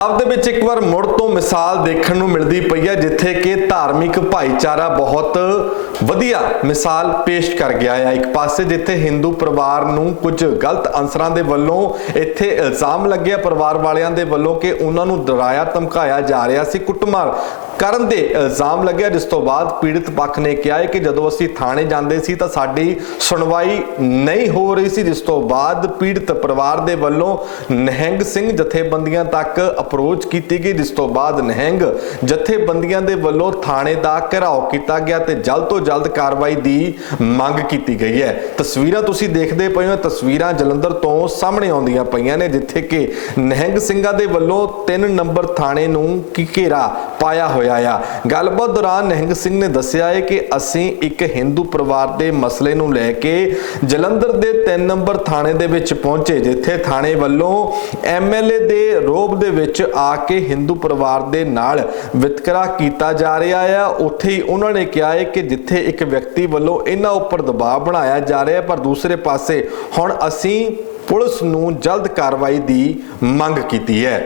ਪੰਜਾਬ ਦੇ ਵਿੱਚ ਇੱਕ ਵਾਰ ਮੁੜ ਤੋਂ ਮਿਸਾਲ ਦੇਖਣ ਨੂੰ ਮਿਲਦੀ ਪਈ ਹੈ, ਜਿੱਥੇ ਕਿ ਧਾਰਮਿਕ ਭਾਈਚਾਰਾ ਬਹੁਤ ਵਧੀਆ ਮਿਸਾਲ ਪੇਸ਼ ਕਰ ਗਿਆ ਹੈ। ਇੱਕ ਪਾਸੇ ਜਿੱਥੇ ਹਿੰਦੂ ਪਰਿਵਾਰ ਨੂੰ ਕੁਝ ਗਲਤ ਅਨਸਰਾਂ ਦੇ ਵੱਲੋਂ ਇੱਥੇ ਇਲਜ਼ਾਮ ਲੱਗਿਆ, ਪਰਿਵਾਰ ਵਾਲਿਆਂ ਦੇ ਵੱਲੋਂ ਕਿ ਉਹਨਾਂ ਨੂੰ ਡਰਾਇਆ, ਧਮਕਾਇਆ ਜਾ ਰਿਹਾ ਸੀ, ਕੁੱਟਮਾਰ ਕਰਨ ਦੇ ਇਲਜ਼ਾਮ ਲੱਗਿਆ, ਜਿਸ ਤੋਂ ਬਾਅਦ ਪੀੜਤ ਪੱਖ ਨੇ ਕਿਹਾ ਹੈ ਕਿ ਜਦੋਂ ਅਸੀਂ ਥਾਣੇ ਜਾਂਦੇ ਸੀ ਤਾਂ ਸਾਡੀ ਸੁਣਵਾਈ ਨਹੀਂ ਹੋ ਰਹੀ ਸੀ, ਜਿਸ ਤੋਂ ਬਾਅਦ ਪੀੜਤ ਪਰਿਵਾਰ ਦੇ ਵੱਲੋਂ ਨਹਿੰਗ ਸਿੰਘ ਜਥੇਬੰਦੀਆਂ ਤੱਕ ਅਪਰੋਚ ਕੀਤੀ ਗਈ, ਜਿਸ ਤੋਂ ਬਾਅਦ ਨਹਿੰਗ ਜਥੇਬੰਦੀਆਂ ਦੇ ਵੱਲੋਂ ਥਾਣੇ ਦਾ ਘਿਰਾਓ ਕੀਤਾ ਗਿਆ ਤੇ ਜਲਦ ਤੋਂ ਜਲਦ ਕਾਰਵਾਈ ਦੀ ਮੰਗ ਕੀਤੀ ਗਈ ਹੈ। ਤਸਵੀਰਾਂ ਤੁਸੀਂ ਦੇਖਦੇ ਪਏ ਹੋ, ਤਸਵੀਰਾਂ ਜਲੰਧਰ ਤੋਂ ਸਾਹਮਣੇ ਆਉਂਦੀਆਂ ਪਈਆਂ ਨੇ, ਜਿੱਥੇ ਕਿ ਨਿਹੰਗ ਸਿੰਘਾਂ ਦੇ ਵੱਲੋਂ 3 ਨੰਬਰ ਥਾਣੇ ਨੂੰ ਕੀ ਘੇਰਾ ਪਾਇਆ ਹੋਇਆ ਆ। ਗੱਲਬਾਤ ਦੌਰਾਨ ਨਹਿੰਗ ਸਿੰਘ ਨੇ ਦੱਸਿਆ ਹੈ ਕਿ ਅਸੀਂ ਇੱਕ ਹਿੰਦੂ ਪਰਿਵਾਰ ਦੇ ਮਸਲੇ ਨੂੰ ਲੈ ਕੇ ਜਲੰਧਰ ਦੇ 3 ਨੰਬਰ ਥਾਣੇ ਦੇ ਵਿੱਚ ਪਹੁੰਚੇ, ਜਿੱਥੇ ਥਾਣੇ ਵੱਲੋਂ ਐਮਐਲਏ ਦੇ ਰੋਬ ਦੇ ਵਿੱਚ ਆ ਕੇ ਹਿੰਦੂ ਪਰਿਵਾਰ ਦੇ ਨਾਲ ਵਿਤਕਰਾ ਕੀਤਾ ਜਾ ਰਿਹਾ ਆ। ਉੱਥੇ ਹੀ ਉਹਨਾਂ ਨੇ ਕਿਹਾ ਹੈ ਕਿ ਜਿੱਥੇ ਇੱਕ ਵਿਅਕਤੀ ਵੱਲੋਂ ਇਹਨਾਂ ਉੱਪਰ ਦਬਾਅ ਬਣਾਇਆ ਜਾ ਰਿਹਾ ਪਰ ਦੂਸਰੇ ਪਾਸੇ ਹੁਣ ਅਸੀਂ ਪੁਲਿਸ ਨੂੰ ਜਲਦ ਕਾਰਵਾਈ ਦੀ ਮੰਗ ਕੀਤੀ ਹੈ।